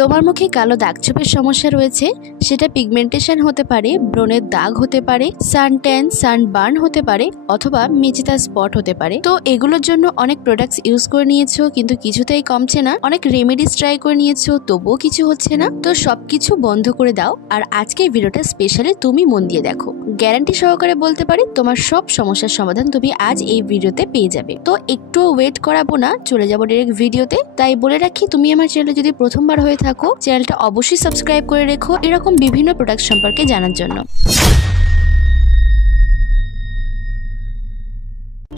তোমার মুখে কালো দাগছোপের সমস্যা রয়েছে, সেটা পিগমেন্টেশন হতে পারে, ব্রণের দাগ হতে পারে, সানট্যান সানবার্ন হতে পারে, অথবা মেচেদা স্পট হতে পারে। তো এগুলোর জন্য অনেক প্রোডাক্টস ইউজ করে নিয়েছো কিন্তু কিছুতেই কমছে না, অনেক রেমেডিস ট্রাই করে নিয়েছো তবুও কিছু হচ্ছে না। তো সবকিছু বন্ধ করে দাও আর আজকে ভিডিওটা স্পেশালি তুমি মন দিয়ে দেখো। গ্যারান্টি সহকারে বলতে পারি তোমার সব সমস্যার সমাধান তুমি আজ এই ভিডিওতে পেয়ে যাবে। তো একটু ওয়েট করাবো না, চলে যাবো ডাইরেক্ট ভিডিওতে। তাই বলে রাখি, তুমি আমার চ্যানেলে যদি প্রথমবার হয়ে থাকো চ্যানেলটা অবশ্যই সাবস্ক্রাইব করে রেখো এরকম বিভিন্ন প্রোডাক্ট সম্পর্কে জানার জন্য।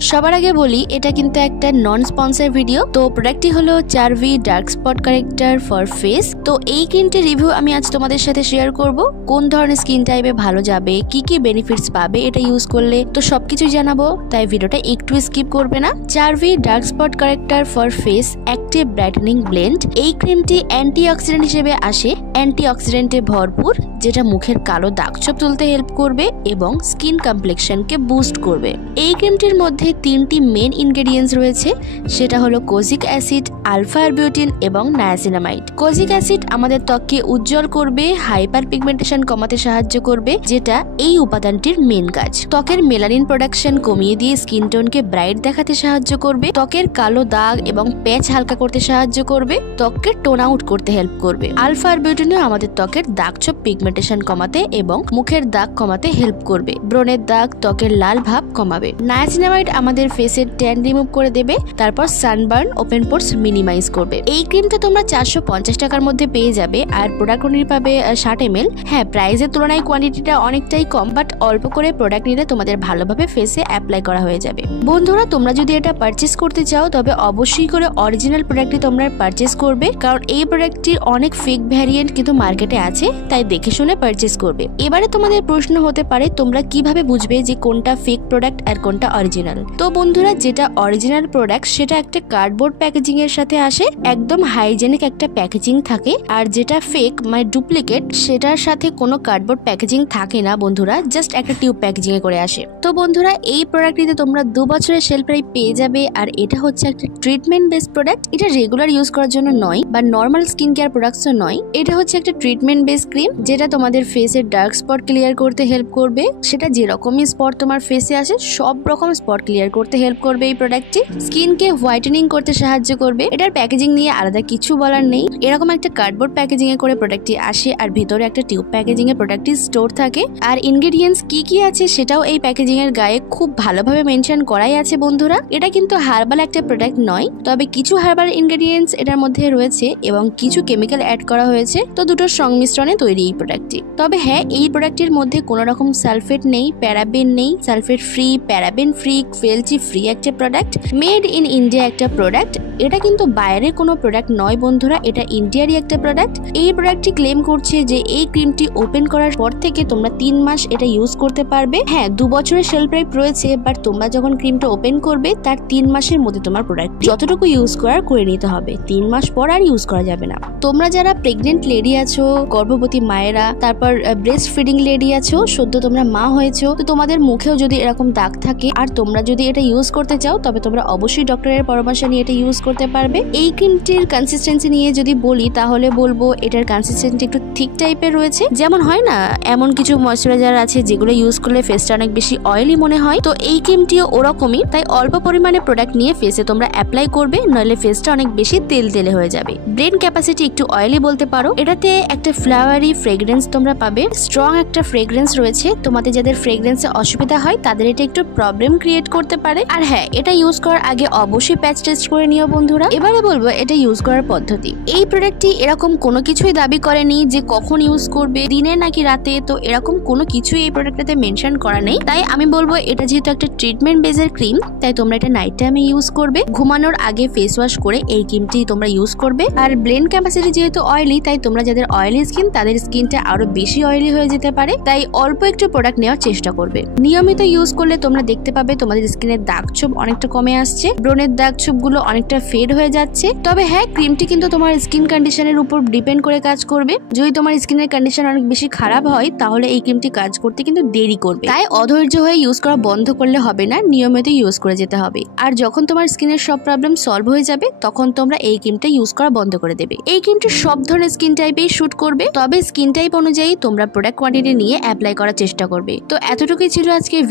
সবার আগে বলি, এটা কিন্তু একটা নন স্পন্সর ভিডিও। তো প্রোডাক্টটি হলো Charvi dark spot corrector for face. তো এই ক্রিমটির রিভিউ আমি আজ তোমাদের সাথে শেয়ার করব, কোন ধরনের স্কিন টাইপে ভালো যাবে, কি কি বেনিফিটস পাবে এটা ইউজ করলে, তো সবকিছু জানাবো। তাই ভিডিওটা একটু স্কিপ করবে না। Charvi dark spot corrector for face active brightening blend. এই ক্রিমটি অ্যান্টিঅক্সিডেন্ট হিসেবে আসে, অ্যান্টিঅক্সিডেন্টে ভরপুর, যেটা মুখের কালো দাগছোপ তুলতে হেল্প করবে এবং স্কিন কমপ্লেকশনকে বুস্ট করবে। এই ক্রিমটির মধ্যে তিনটি মেন ইনগ্রেডিয়েন্টস রয়েছে, সেটা হলো কোজিক অ্যাসিড, আলফা আরবিউটিন এবং নায়াসিনামাইড। কোজিক অ্যাসিড আমাদের ত্বককে উজ্জ্বল করবে, হাইপার পিগমেন্টেশন কমাতে সাহায্য করবে, যেটা এই উপাদানটির মেন কাজ। ত্বকের মেলানিন প্রোডাকশন কমিয়ে দিয়ে স্কিন টোনকে ব্রাইট দেখাতে সাহায্য করবে, ত্বকের কালো দাগ এবং প্যাচ হালকা করতে সাহায্য করবে, ত্বককে টোন আউট করতে হেল্প করবে। আলফা আরবিউটিনও আমাদের ত্বকের দাগছোপ পিগমেন্টেশন কমাতে এবং মুখের দাগ কমাতে হেল্প করবে, ব্রণের দাগ, ত্বকের লাল ভাব কমাবে। নায়াসিনামাইড আমাদের ফেসের ট্যান রিমুভ করে দেবে, তারপর সানবার্ন, ওপেন পোরস মিনিমাইজ করবে। এই ক্রিমটা তোমরা 450 টাকার মধ্যে পেয়ে যাবে আর প্রোডাক্ট কোয়ান্টিটি পাবে 60 ml। হ্যাঁ, প্রাইসের তুলনায় কোয়ান্টিটিটা অনেকটাই কম, বাট অল্প করে প্রোডাক্ট নিলে তোমাদের ভালোভাবে ফেসে অ্যাপ্লাই করা হয়ে যাবে। বন্ধুরা, তোমরা যদি এটা পারচেস করতে চাও তবে অবশ্যই করে অরিজিনাল প্রোডাক্টটি তোমরা পারচেস করবে, কারণ এই প্রোডাক্টটির অনেক ফেক ভ্যারিয়েন্ট কিন্তু মার্কেটে আছে, তাই দেখে শুনে পারচেস করবে। এবারে তোমাদের প্রশ্ন হতে পারে, তোমরা কিভাবে বুঝবে যে কোনটা ফেক প্রোডাক্ট আর কোনটা অরিজিনাল? তো বন্ধুরা, যেটা অরিজিনাল প্রোডাক্ট সেটা একটা কার্ডবোর্ড প্যাকেজিং এর সাথে আসে, একদম হাইজেনিক একটা প্যাকেজিং থাকে। আর যেটা ফেক মানে ডুপ্লিকেট, সেটার সাথে কোনো কার্ডবোর্ড প্যাকেজিং থাকে না বন্ধুরা, জাস্ট একটা টিউব প্যাকেজিং এ করে আসে। তো বন্ধুরা, এই প্রোডাক্টটিতে তোমরা 2 বছরের শেলফ লাইফ পেয়ে যাবে। আর এটা হচ্ছে একটা ট্রিটমেন্ট বেসড প্রোডাক্ট, এটা রেগুলার ইউজ করার জন্য নয় বা নর্মাল স্কিন কেয়ার প্রোডাক্টসও নয়। এটা হচ্ছে একটা ট্রিটমেন্ট বেসড ক্রিম, যেটা তোমাদের ফেসের ডার্ক স্পট ক্লিয়ার করতে হেল্প করবে। সেটা যেরকমই স্পট তোমার ফেসে আসে সব রকম স্পট ক্লিয়ার করতে হেল্প করবে এই প্রোডাক্টটি। স্কিনকে হোয়াইটেনিং করতে সাহায্য করবে। এটার প্যাকেজিং নিয়ে আলাদা কিছু বলার নেই, এরকম একটা কার্ডবোর্ড প্যাকেজিং এ করে প্রোডাক্টটি আসে আর ভেতরে একটা টিউব প্যাকেজিং এ প্রোডাক্টটি স্টোর থাকে। আর ইনগ্রেডিয়েন্টস কি কি আছে সেটাও এই প্যাকেজিং এর গায়ে খুব ভালোভাবে মেনশন করাই আছে বন্ধুরা। এটা কিন্তু হার্বাল একটা প্রোডাক্ট নয়, তবে কিছু হার্বাল ইনগ্রেডিয়েন্টস এটার মধ্যে রয়েছে এবং কিছু কেমিক্যাল অ্যাড করা হয়েছে, তো দুটোর সংমিশ্রণে তৈরি এই প্রোডাক্টটি। তবে হ্যাঁ, এই প্রোডাক্টের মধ্যে কোনো রকম সালফেট নেই, প্যারাবেন নেই, সালফেট ফ্রি, প্যারাবেন ফ্রি, ফেলচি ফ্রি একটা প্রোডাক্ট, মেড ইন ইন্ডিয়া একটা প্রোডাক্ট। এটা কিন্তু বাইরের কোনো প্রোডাক্ট নয় বন্ধুরা, এটা ইন্ডিয়ারই একটা প্রোডাক্ট। এই প্রোডাক্টটি ক্লেম করছে যে এই ক্রিমটি ওপেন করার পর থেকে তোমরা 3 মাস এটা ইউজ করতে পারবে। হ্যাঁ, 2 বছরের শেলফ লাইফ রয়েছে, বাট তোমরা যখন ক্রিমটা ওপেন করবে তার 3 মাসের মধ্যে তোমার প্রোডাক্ট যতটুকু ইউজ করার করে নিতে হবে, 3 মাস পর আর ইউজ করা যাবে না। তোমরা যারা প্রেগনেন্ট লেডি আছো, গর্ভবতী মায়েরা, তারপর ব্রেস্ট ফিডিং লেডি আছো, সদ্য তোমরা মা হয়েছো, তো তোমাদের মুখেও যদি এরকম দাগ থাকে আর তোমরা যদি এটা ইউজ করতে চাও তবে তোমরা অবশ্যই ডক্টরের পরামর্শ নিয়ে এটা ইউজ করতে পারবে। এই ক্রিমটির কনসিস্টেন্সি নিয়ে যদি বলি তাহলে বলবো এটার কনসিস্টেন্সি একটু থিক টাইপের রয়েছে। যেমন হয় না, এমন কিছু ময়শ্চারাইজার আছে যেগুলো ইউজ করলে ফেসটা অনেক বেশি অয়েলি মনে হয়, তো এই ক্রিমটিও ওরকমই। তাই অল্প পরিমাণে প্রোডাক্ট নিয়ে ফেসে তোমরা অ্যাপ্লাই করবে, নইলে ফেসটা অনেক বেশি তেল তেলে হয়ে যাবে। ব্রেন ক্যাপাসিটি একটু অয়েলি বলতে পারো। এটাতে একটা ফ্লাওয়ারি ফ্রেগ্রেন্স তোমরা পাবে, স্ট্রং একটা ফ্রেগ্রেন্স রয়েছে। তোমাদের যাদের ফ্রেগ্রেন্সে অসুবিধা হয় তাদের এটা একটু প্রবলেম ক্রিয়েট করতে পারে। আর হ্যাঁ, এটা ইউজ করার আগে অবশ্যই প্যাচ টেস্ট করে নিও বন্ধুরা। এবারে বলবো এটা ইউজ করার পদ্ধতি। এই প্রোডাক্টটি এরকম কোনো কিছুই দাবি করেনি যে কখন ইউজ করবে, দিনে নাকি রাতে, তো এরকম কোনো কিছুই এই প্রোডাক্টটাতে মেনশন করা নেই। তাই আমি বলবো এটা যেহেতু একটা ট্রিটমেন্ট বেসের ক্রিম, তাই তোমরা এটা নাইট টাইমে ইউজ করবে, ঘুমানোর আগে ফেস ওয়াশ করে এই ক্রিমটি তোমরা ইউজ করবে। আর ব্লেন্ড ক্যাপাসিটি যেহেতু অয়েলি, তাই তোমরা যাদের অয়েলি স্কিন তাদের স্কিনটা আরো বেশি অয়েলি হয়ে যেতে পারে, তাই অল্প একটু প্রোডাক্ট নেওয়ার চেষ্টা করবে। নিয়মিত ইউজ করলে তোমরা দেখতে পাবে তোমাদের স্কিনের দাগ ছোপ অনেকটা কমে আসছে, ব্রণের দাগ ছোপ গুলো অনেকটা ফেড হয়ে যাচ্ছে। তবে হ্যাঁ, ক্রিমটি কিন্তু তোমার স্কিন কন্ডিশনের উপর ডিপেন্ড করে কাজ করবে। যদি তোমার স্কিনের কন্ডিশন অনেক বেশি খারাপ হয় তাহলে এই ক্রিমটি কাজ করতে কিন্তু দেরি করবে। তাই অধৈর্য হয়ে ইউজ করা বন্ধ করলে হবে না, নিয়মিত ইউজ করে যেতে হবে। আর যখন তোমার স্কিনের সব প্রবলেম সলভ হয়ে যাবে তখন তোমরা এই ক্রিমটা ইউজ করা বন্ধ করে দেবে। এই ক্রিমটি সব ধরনের স্কিন টাইপেই শুট করবে, তবে স্কিন টাইপ অনুযায়ী তোমরা প্রোডাক্ট কোয়ান্টিটি নিয়ে অ্যাপ্লাই করার চেষ্টা করবে। তো এতটুকুই ছিল আজকের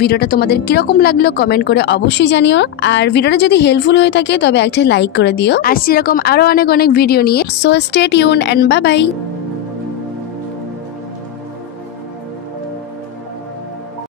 ভিডিওটা তোমাদের কিরকম লাগলো কমেন্ট করে অবশ্যই জানিও। আর ভিডিওটা যদি হেল্পফুল হয়ে থাকে তবে একটা লাইক করে দিও। আসছি এরকম আরো অনেক ভিডিও নিয়ে। So stay tuned and bye by.